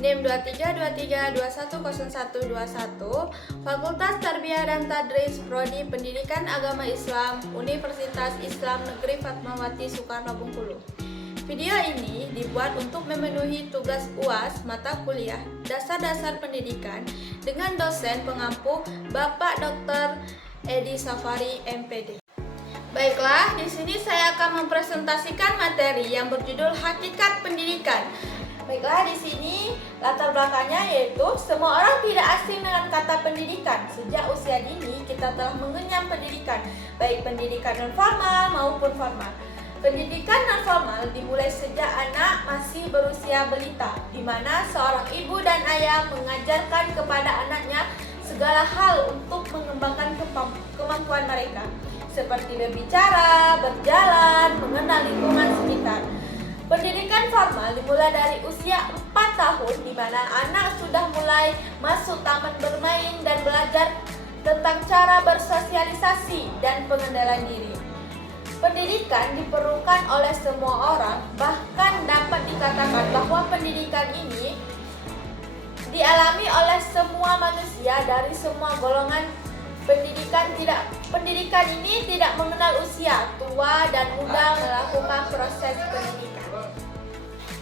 NIM 2323210121, Fakultas Tarbiyah dan Tadris, Prodi Pendidikan Agama Islam, Universitas Islam Negeri Fatmawati Soekarno Bengkulu. Video ini dibuat untuk memenuhi tugas UAS mata kuliah Dasar-Dasar Pendidikan dengan dosen pengampu Bapak Dr. Edi Safari, MPD. Baiklah, di sini saya akan mempresentasikan materi yang berjudul Hakikat Pendidikan. Baiklah, di sini latar belakangnya yaitu semua orang tidak asing dengan kata pendidikan. Sejak usia dini kita telah mengenyam pendidikan, baik pendidikan non formal maupun formal. Pendidikan non formal dimulai sejak anak masih berusia balita, di mana seorang ibu dan ayah mengajarkan kepada anaknya segala hal untuk mengembangkan kemampuan mereka, seperti berbicara, berjalan, mengenal lingkungan sekitar. Pendidikan formal dimulai dari usia 4 tahun, di mana anak sudah mulai masuk taman bermain dan belajar tentang cara bersosialisasi dan pengendalian diri. Pendidikan diperlukan oleh semua orang, bahkan dapat dikatakan bahwa pendidikan ini dialami oleh semua manusia dari semua golongan. Pendidikan ini tidak mengenal usia, tua dan muda melakukan proses pendidikan.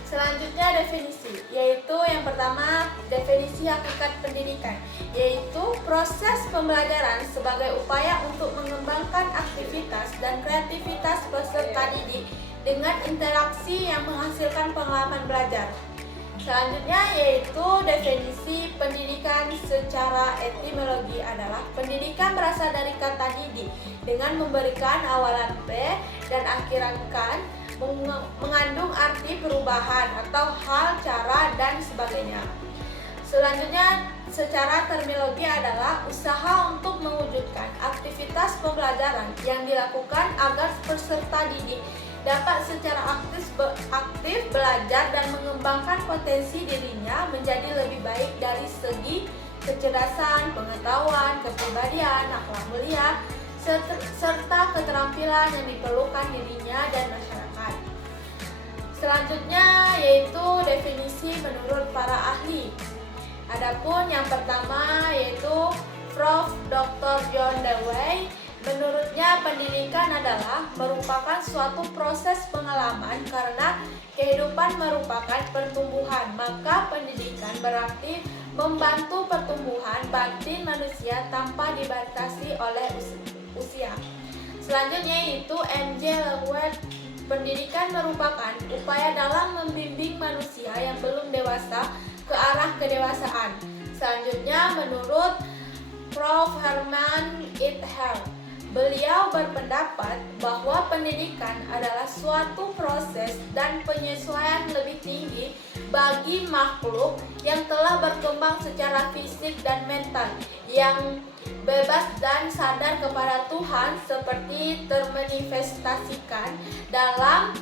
Selanjutnya definisi, yaitu yang pertama definisi hakikat pendidikan, yaitu proses pembelajaran sebagai upaya untuk mengembangkan aktivitas dan kreativitas peserta didik dengan interaksi yang menghasilkan pengalaman belajar. Selanjutnya yaitu definisi pendidikan secara etimologi adalah pendidikan berasal dari kata didik dengan memberikan awalan P dan akhiran kan, mengandung arti perubahan atau hal, cara, dan sebagainya. Selanjutnya secara terminologi adalah usaha untuk mewujudkan aktivitas pembelajaran yang dilakukan agar peserta didik dapat secara aktif belajar dan mengembangkan potensi dirinya menjadi lebih baik dari segi kecerdasan, pengetahuan, kepribadian, akhlak mulia, serta keterampilan yang diperlukan dirinya dan masyarakat. Selanjutnya yaitu definisi menurut para ahli. Adapun yang pertama yaitu Prof. Dr. John Dewey. Menurutnya pendidikan adalah merupakan suatu proses pengalaman karena kehidupan merupakan pertumbuhan, maka pendidikan berarti membantu pertumbuhan batin manusia tanpa dibatasi oleh usia. Selanjutnya yaitu M.J. Lewet. Pendidikan merupakan upaya dalam membimbing manusia yang belum dewasa ke arah kedewasaan. Selanjutnya menurut Prof. Herman Ither, beliau berpendapat bahwa pendidikan adalah suatu proses dan penyesuaian lebih tinggi bagi makhluk yang telah berkembang secara fisik dan mental, yang bebas dan sadar kepada Tuhan seperti termanifestasikan dalam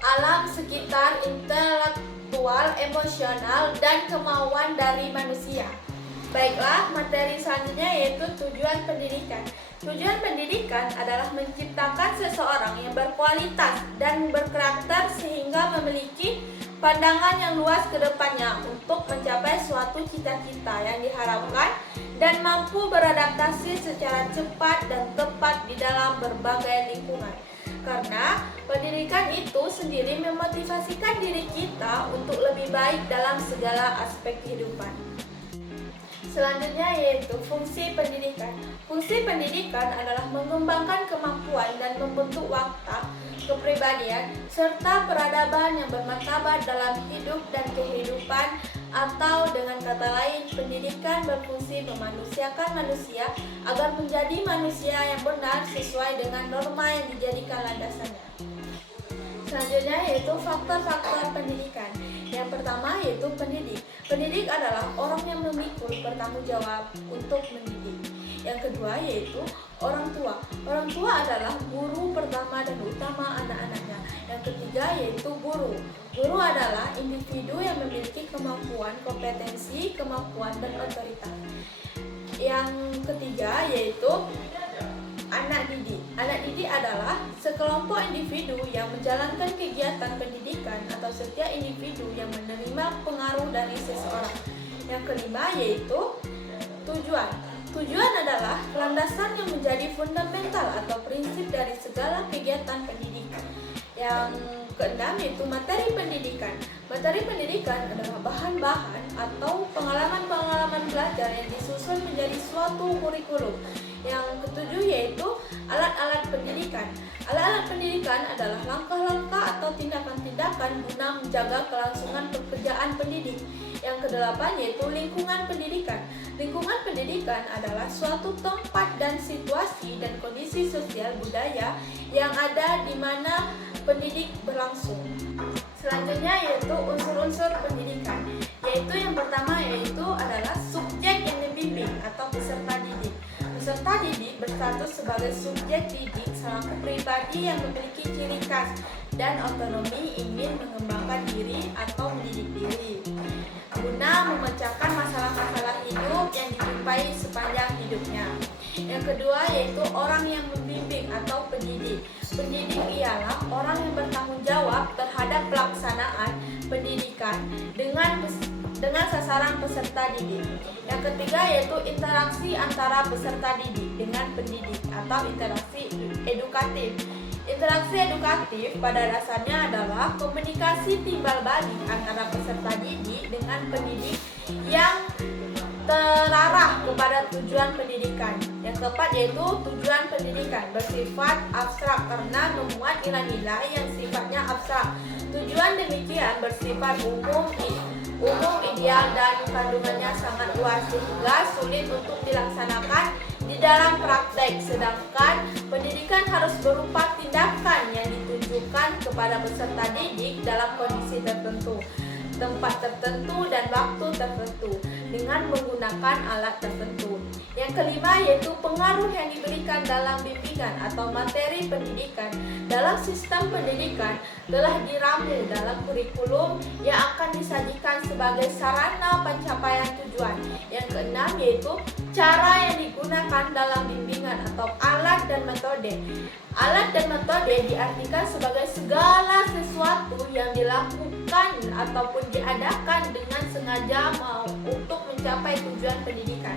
alam sekitar, intelektual, emosional, dan kemauan dari manusia. Baiklah, materi selanjutnya yaitu tujuan pendidikan. Tujuan pendidikan adalah menciptakan seseorang yang berkualitas dan berkarakter sehingga memiliki pandangan yang luas ke depannya untuk mencapai suatu cita-cita yang diharapkan dan mampu beradaptasi secara cepat dan tepat di dalam berbagai lingkungan. Karena pendidikan itu sendiri memotivasikan diri kita untuk lebih baik dalam segala aspek kehidupan. Selanjutnya yaitu fungsi pendidikan. Fungsi pendidikan adalah mengembangkan kemampuan dan membentuk watak, kepribadian, serta peradaban yang bermartabat dalam hidup dan kehidupan, atau dengan kata lain, pendidikan berfungsi memanusiakan manusia agar menjadi manusia yang benar sesuai dengan norma yang dijadikan landasannya. Selanjutnya yaitu faktor-faktor pendidikan. Yang pertama yaitu pendidik. Pendidik adalah orang yang memikul bertanggung jawab untuk mendidik. Yang kedua yaitu orang tua. Orang tua adalah guru pertama dan utama anak-anaknya. Yang ketiga yaitu guru. Guru adalah individu yang memiliki kemampuan, kompetensi, kemampuan, dan otoritas. Yang ketiga yaitu anak. anak didik. Anak didik adalah sekelompok individu yang menjalankan kegiatan pendidikan atau setiap individu yang menerima pengaruh dari seseorang. Yang kelima yaitu tujuan. Tujuan adalah landasan yang menjadi fundamental atau prinsip dari segala kegiatan pendidikan. Yang keenam yaitu materi pendidikan. Materi pendidikan adalah bahan-bahan atau pengalaman-pengalaman belajar yang disusun menjadi suatu kurikulum. Yang ketujuh yaitu alat-alat pendidikan. Alat-alat pendidikan adalah langkah-langkah atau tindakan-tindakan guna menjaga kelangsungan pekerjaan pendidik. Yang kedelapan yaitu lingkungan pendidikan. Lingkungan pendidikan adalah suatu tempat dan situasi dan kondisi sosial budaya yang ada di mana pendidik berlangsung. Selanjutnya yaitu unsur-unsur pendidikan. Yaitu yang pertama yaitu adalah subjek yang dibimbing atau peserta didik. Peserta didik berstatus sebagai subjek didik selaku pribadi yang memiliki ciri khas dan otonomi ingin mengembangkan diri atau mendidik diri guna memecahkan masalah-masalah hidup yang dijumpai sepanjang hidupnya. Yang kedua yaitu orang yang membimbing atau pendidik. Pendidik ialah orang yang bertanggung jawab terhadap pelaksanaan pendidikan dengan sasaran peserta didik. Yang ketiga yaitu interaksi antara peserta didik dengan pendidik atau interaksi edukatif. Interaksi edukatif pada dasarnya adalah komunikasi timbal balik antara peserta didik dengan pendidik yang terarah kepada tujuan pendidikan. Yang keempat yaitu tujuan pendidikan bersifat abstrak karena memuat nilai-nilai yang sifatnya abstrak. Tujuan demikian bersifat umum, ideal dan kandungannya sangat luas sehingga sulit untuk dilaksanakan di dalam praktek. Sedangkan pendidikan harus berupa tindakan yang ditujukan kepada peserta didik dalam kondisi tertentu, tempat tertentu dan waktu tertentu dengan menggunakan alat tertentu. Yang kelima yaitu pengaruh yang diberikan dalam bimbingan atau materi pendidikan. Dalam sistem pendidikan telah diramu dalam kurikulum yang akan disajikan sebagai sarana pencapaian tujuan. Yang keenam yaitu cara yang digunakan dalam bimbingan atau alat dan metode. Alat dan metode diartikan sebagai segala sesuatu yang dilakukan ataupun diadakan dengan sengaja untuk mencapai tujuan pendidikan.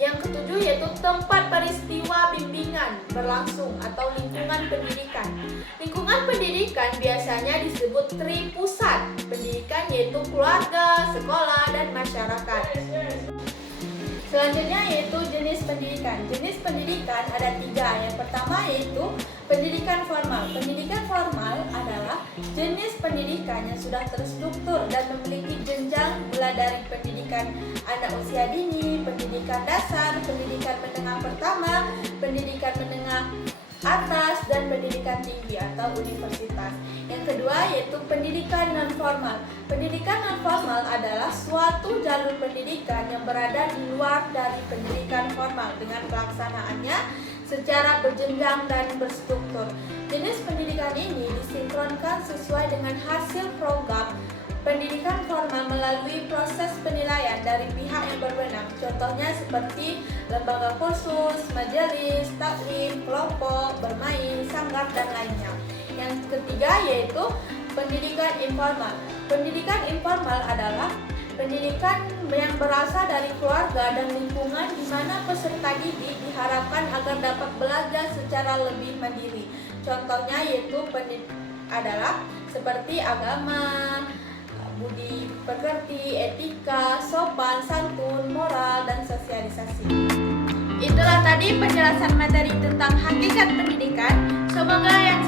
Yang ketujuh yaitu tempat peristiwa bimbingan berlangsung atau lingkungan pendidikan. Lingkungan pendidikan biasanya disebut tripusat pendidikan yaitu keluarga, sekolah, dan masyarakat. Selanjutnya yaitu jenis pendidikan. Jenis pendidikan ada 3. Yang pertama yaitu pendidikan formal. Pendidikan formal adalah jenis pendidikan yang sudah terstruktur dan memiliki jenjang mulai dari pendidikan anak usia dini, pendidikan dasar, pendidikan menengah pertama, pendidikan menengah atas, dan pendidikan tinggi atau universitas. Yang kedua yaitu pendidikan non-formal. Pendidikan non-formal adalah suatu jalur pendidikan yang berada di luar dari pendidikan formal dengan pelaksanaannya secara berjenjang dan berstruktur. Jenis pendidikan ini disinkronkan sesuai dengan hasil program pendidikan formal melalui proses penilaian dari pihak yang berwenang. Contohnya seperti lembaga kursus, majelis, taklim, kelompok, bermain, sanggar, dan lainnya. Yang ketiga yaitu pendidikan informal. Pendidikan informal adalah pendidikan yang berasal dari keluarga dan lingkungan di mana peserta didik diharapkan agar dapat belajar secara lebih mandiri. Contohnya yaitu adalah seperti agama, budi pekerti, etika, sopan, santun, moral, dan sosialisasi. Itulah tadi penjelasan materi tentang hakikat pendidikan. Semoga yang